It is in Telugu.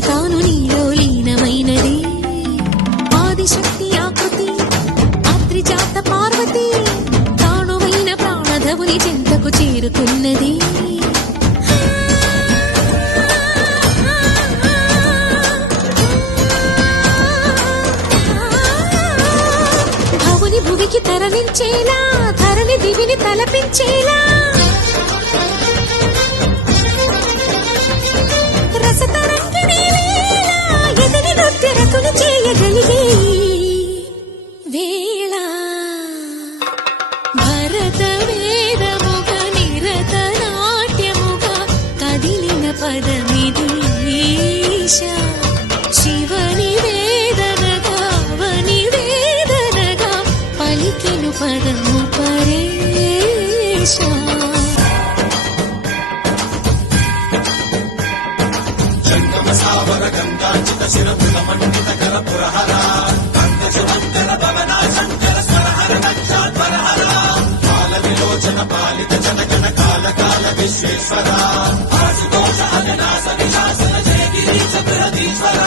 నుంచి తాను నీలో లీనమైనది ఆదిశక్తి ఆకృతి ఆత్రిజాత పార్వతి తానువైన ప్రాణధవుని చెంతకు చేరుకున్నది భవుని భువికి తరలించేలా ధరణి దివిని తలపించేలా చేయగలిగే వేళ భరత వేదముగా నిరత నాట్యముగా కదిలిన పదమిది శివని వేదనగా వని వేదనగా పలికెను పదము పరేశ సావర గంగాచిత శిరపుల మండిత కర పురహర కందశమంతర భవన శంకర స్వరహర నక్షాధ్వరహర కాల విలోచన పాలిత జనగణ కాల కాల విశ్వేశ్వర ఆశుతోష అవినాశ విశాసన జయ గిరీశ బృహదీశ్వర